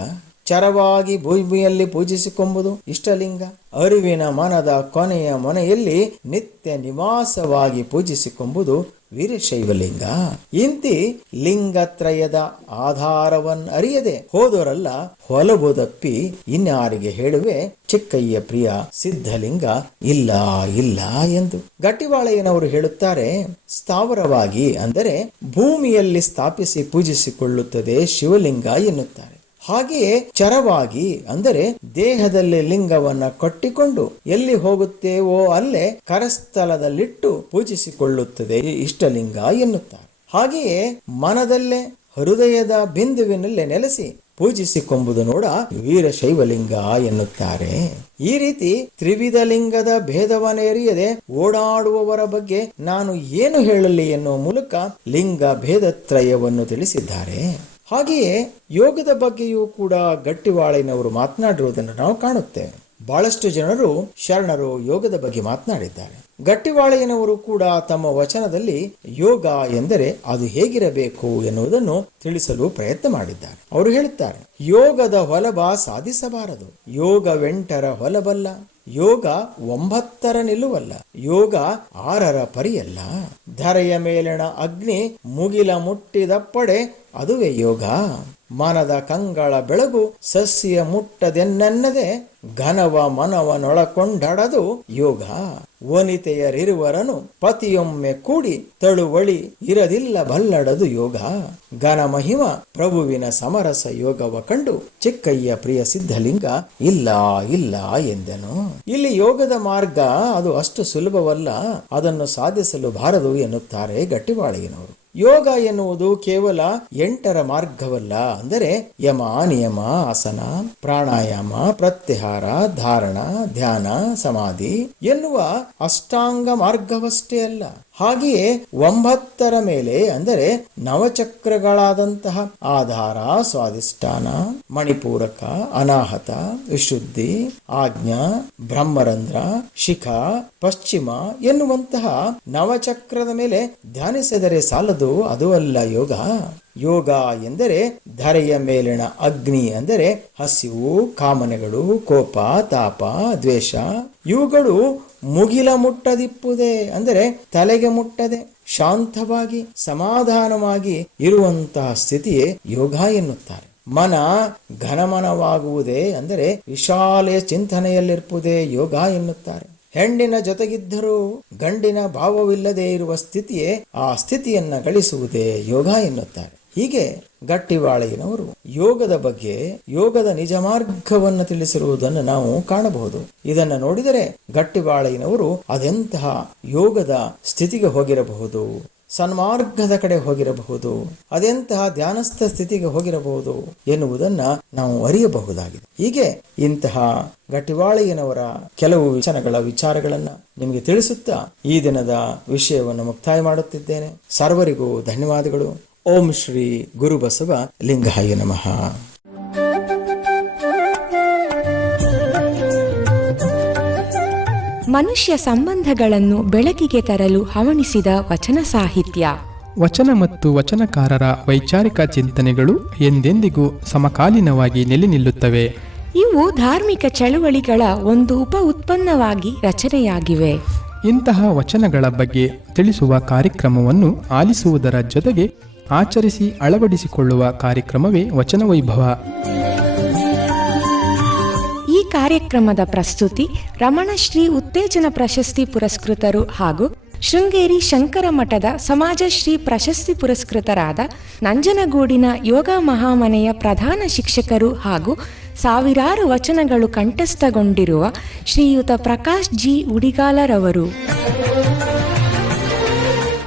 ಚರವಾಗಿ ಭೂಮಿಯಲ್ಲಿ ಪೂಜಿಸಿಕೊಂಬುದು ಇಷ್ಟಲಿಂಗ. ಅರಿವಿನ ಮನದ ಕೊನೆಯ ಮನೆಯಲ್ಲಿ ನಿತ್ಯ ನಿವಾಸವಾಗಿ ಪೂಜಿಸಿಕೊಂಬುದು ವೀರಶೈವಲಿಂಗ. ಇಂತಿ ಲಿಂಗತ್ರಯದ ಆಧಾರವನ್ನು ಅರಿಯದೆ. ಹೋದವರಲ್ಲ ಹೊಲಬುದಪ್ಪಿ ಇನ್ಯಾರಿಗೆ ಹೇಳುವೆ, ಚಿಕ್ಕಯ್ಯ ಪ್ರಿಯ, ಸಿದ್ಧಲಿಂಗ, ಇಲ್ಲ ಇಲ್ಲ ಎಂದು. ಗಟ್ಟಿವಾಳಯ್ಯನವರು ಹೇಳುತ್ತಾರೆ, ಸ್ಥಾವರವಾಗಿ ಅಂದರೆ ಭೂಮಿಯಲ್ಲಿ ಸ್ಥಾಪಿಸಿ ಪೂಜಿಸಿಕೊಳ್ಳುತ್ತದೆ ಶಿವಲಿಂಗ ಎನ್ನುತ್ತಾರೆ. ಹಾಗೆಯೇ ಚರವಾಗಿ, ಅಂದರೆ ದೇಹದಲ್ಲಿ ಲಿಂಗವನ್ನ ಕಟ್ಟಿಕೊಂಡು ಎಲ್ಲಿ ಹೋಗುತ್ತೇವೋ ಅಲ್ಲೇ ಕರಸ್ಥಲದಲ್ಲಿಟ್ಟು ಪೂಜಿಸಿಕೊಳ್ಳುತ್ತದೆ ಇಷ್ಟಲಿಂಗ ಎನ್ನುತ್ತಾರೆ. ಹಾಗೆಯೇ ಮನದಲ್ಲೇ, ಹೃದಯದ ಬಿಂದುವಿನಲ್ಲೇ ನೆಲೆಸಿ ಪೂಜಿಸಿಕೊಂಬುದು ನೋಡ ವೀರಶೈವಲಿಂಗ ಎನ್ನುತ್ತಾರೆ. ಈ ರೀತಿ ತ್ರಿವಿಧ ಲಿಂಗದ ಭೇದವನ್ನೆರಿಯದೆ ಓಡಾಡುವವರ ಬಗ್ಗೆ ನಾನು ಏನು ಹೇಳಲಿ ಎನ್ನುವ ಮೂಲಕ ಲಿಂಗ ಭೇದತ್ರಯವನ್ನು ತಿಳಿಸಿದ್ದಾರೆ. ಹಾಗೆಯೇ ಯೋಗದ ಬಗ್ಗೆಯೂ ಕೂಡ ಗಟ್ಟಿವಾಳಿನವರು ಮಾತನಾಡಿರುವುದನ್ನು ನಾವು ಕಾಣುತ್ತೇವೆ. ಬಹಳಷ್ಟು ಜನರು ಶರಣರು ಯೋಗದ ಬಗ್ಗೆ ಮಾತನಾಡಿದ್ದಾರೆ. ಗಟ್ಟಿವಾಳೆಯನವರು ಕೂಡ ತಮ್ಮ ವಚನದಲ್ಲಿ ಯೋಗ ಎಂದರೆ ಅದು ಹೇಗಿರಬೇಕು ಎನ್ನುವುದನ್ನು ತಿಳಿಸಲು ಪ್ರಯತ್ನ ಮಾಡಿದ್ದಾರೆ. ಅವರು ಹೇಳುತ್ತಾರೆ, ಯೋಗದ ಹೊಲಬ ಸಾಧಿಸಬಾರದು. ಯೋಗವೆಂಟರ ಹೊಲಬಲ್ಲ ಯೋಗ ಒಂಬತ್ತರ ನಿಲ್ಲುವಲ್ಲ ಯೋಗ ಆರರ ಪರಿಯಲ್ಲ. ಧರೆಯ ಮೇಲಿನ ಅಗ್ನಿ ಮುಗಿಲ ಮುಟ್ಟಿದಪ್ಪಡೆ ಅದುವೇ ಯೋಗ. ಮನದ ಕಂಗಳ ಬೆಳಗು ಸಸ್ಯ ಮುಟ್ಟದೆನ್ನನ್ನದೆ ಘನವ ಮನವನೊಳಕೊಂಡಡದು ಯೋಗ. ವನಿತೆಯರಿರುವರನು ಪತಿಯೊಮ್ಮೆ ಕೂಡಿ ತಳುವಳಿ ಇರದಿಲ್ಲ ಬಲ್ಲಡದು ಯೋಗ. ಘನ ಮಹಿಮ ಪ್ರಭುವಿನ ಸಮರಸ ಯೋಗವ ಕಂಡು ಚಿಕ್ಕಯ್ಯ ಪ್ರಿಯ ಸಿದ್ಧಲಿಂಗ, ಇಲ್ಲ ಇಲ್ಲ ಎಂದನು. ಇಲ್ಲಿ ಯೋಗದ ಮಾರ್ಗ ಅದು ಅಷ್ಟು ಸುಲಭವಲ್ಲ, ಅದನ್ನು ಸಾಧಿಸಲು ಬಾರದು ಎನ್ನುತ್ತಾರೆ ಗಟ್ಟಿವಾಳಿಗಿನವರು ಯೋಗ ಎನ್ನುವುದು ಕೇವಲ ಎಂಟರ ಮಾರ್ಗವಲ್ಲ. ಅಂದರೆ ಯಮ, ನಿಯಮ, ಆಸನ, ಪ್ರಾಣಾಯಾಮ, ಪ್ರತ್ಯಹಾರ, ಧಾರಣ, ಧ್ಯಾನ, ಸಮಾಧಿ ಎನ್ನುವ ಅಷ್ಟಾಂಗ ಮಾರ್ಗವಷ್ಟೇ ಅಲ್ಲ. ಹಾಗೆಯೇ ಒಂಬತ್ತರ ಮೇಲೆ ಅಂದರೆ ನವಚಕ್ರಗಳಾದಂತಹ ಆಧಾರ, ಸ್ವಾಧಿಷ್ಠಾನ, ಮಣಿಪೂರಕ, ಅನಾಹತ, ವಿಶುದ್ಧಿ, ಆಜ್ಞಾ, ಬ್ರಹ್ಮರಂಧ್ರ, ಶಿಖ, ಪಶ್ಚಿಮ ಎನ್ನುವಂತಹ ನವಚಕ್ರದ ಮೇಲೆ ಧ್ಯಾನಿಸಿದರೆ ಸಾಲದು, ಅದು ಅಲ್ಲ ಯೋಗ. ಯೋಗ ಎಂದರೆ ಧರೆಯ ಮೇಲಿನ ಅಗ್ನಿ ಅಂದರೆ ಹಸಿವು, ಕಾಮನೆಗಳು, ಕೋಪ, ತಾಪ, ದ್ವೇಷ. ಇವುಗಳು ಮುಗಿಲ ಮುಟ್ಟದಿಪ್ಪುದೆ ಅಂದರೆ ತಲೆಗೆ ಮುಟ್ಟದೆ, ಶಾಂತವಾಗಿ, ಸಮಾಧಾನವಾಗಿ ಇರುವಂತಹ ಸ್ಥಿತಿಯೇ ಯೋಗ ಎನ್ನುತ್ತಾರೆ. ಮನ ಘನಮನವಾಗುವುದೇ ಅಂದರೆ ವಿಶಾಲೆಯ ಚಿಂತನೆಯಲ್ಲಿರ್ಪುದೇ ಯೋಗ ಎನ್ನುತ್ತಾರೆ. ಹೆಣ್ಣಿನ ಜೊತೆಗಿದ್ದರೂ ಗಂಡಿನ ಭಾವವಿಲ್ಲದೆ ಇರುವ ಸ್ಥಿತಿಯೇ ಆ ಸ್ಥಿತಿಯನ್ನ ಗಳಿಸುವುದೇ ಯೋಗ ಎನ್ನುತ್ತಾರೆ. ಹೀಗೆ ಗಟ್ಟಿವಾಳೆಯನವರು ಯೋಗದ ಬಗ್ಗೆ ಯೋಗದ ನಿಜ ಮಾರ್ಗವನ್ನು ತಿಳಿಸಿರುವುದನ್ನು ನಾವು ಕಾಣಬಹುದು. ಇದನ್ನು ನೋಡಿದರೆ ಗಟ್ಟಿವಾಳೆಯನವರು ಅದೆಂತಹ ಯೋಗದ ಸ್ಥಿತಿಗೆ ಹೋಗಿರಬಹುದು, ಸನ್ಮಾರ್ಗದ ಕಡೆ ಹೋಗಿರಬಹುದು, ಅದೆಂತಹ ಧ್ಯಾನಸ್ಥ ಸ್ಥಿತಿಗೆ ಹೋಗಿರಬಹುದು ಎನ್ನುವುದನ್ನ ನಾವು ಅರಿಯಬಹುದಾಗಿದೆ. ಹೀಗೆ ಇಂತಹ ಗಟ್ಟಿವಾಳೆಯನವರ ಕೆಲವು ವಿಚಾರಗಳ ವಿಚಾರಗಳನ್ನ ನಿಮಗೆ ತಿಳಿಸುತ್ತಾ ಈ ದಿನದ ವಿಷಯವನ್ನು ಮುಕ್ತಾಯ ಮಾಡುತ್ತಿದ್ದೇನೆ. ಸರ್ವರಿಗೂ ಧನ್ಯವಾದಗಳು. ಓಂ ಶ್ರೀ ಗುರುಬಸವ ಲಿಂಗಾಯ ನಮಃ. ಮನುಷ್ಯ ಸಂಬಂಧಗಳನ್ನು ಬೆಳಕಿಗೆ ತರಲು ಹವಣಿಸಿದ ವಚನ ಸಾಹಿತ್ಯ. ವಚನ ಮತ್ತು ವಚನಕಾರರ ವೈಚಾರಿಕ ಚಿಂತನೆಗಳು ಎಂದೆಂದಿಗೂ ಸಮಕಾಲೀನವಾಗಿ ನೆಲೆ ನಿಲ್ಲುತ್ತವೆ. ಇವು ಧಾರ್ಮಿಕ ಚಳುವಳಿಗಳ ಒಂದು ಉಪ ಉತ್ಪನ್ನವಾಗಿ ರಚನೆಯಾಗಿವೆ. ಇಂತಹ ವಚನಗಳ ಬಗ್ಗೆ ತಿಳಿಸುವ ಕಾರ್ಯಕ್ರಮವನ್ನು ಆಲಿಸುವುದರ ಜೊತೆಗೆ ಆಚರಿಸಿ ಅಳವಡಿಸಿಕೊಳ್ಳುವ ಕಾರ್ಯಕ್ರಮವೇ ವಚನ ವೈಭವ ಈ ಕಾರ್ಯಕ್ರಮದ ಪ್ರಸ್ತುತಿ ರಮಣಶ್ರೀ ಉತ್ತೇಜನ ಪ್ರಶಸ್ತಿ ಪುರಸ್ಕೃತರು ಹಾಗೂ ಶೃಂಗೇರಿ ಶಂಕರ ಮಠದ ಸಮಾಜಶ್ರೀ ಪ್ರಶಸ್ತಿ ಪುರಸ್ಕೃತರಾದ ನಂಜನಗೂಡಿನ ಯೋಗ ಮಹಾಮನೆಯ ಪ್ರಧಾನ ಶಿಕ್ಷಕರು ಹಾಗೂ ಸಾವಿರಾರು ವಚನಗಳು ಕಂಠಸ್ಥಗೊಂಡಿರುವ ಶ್ರೀಯುತ ಪ್ರಕಾಶ್ ಜಿ ಉಡಿಗಾಲರವರು.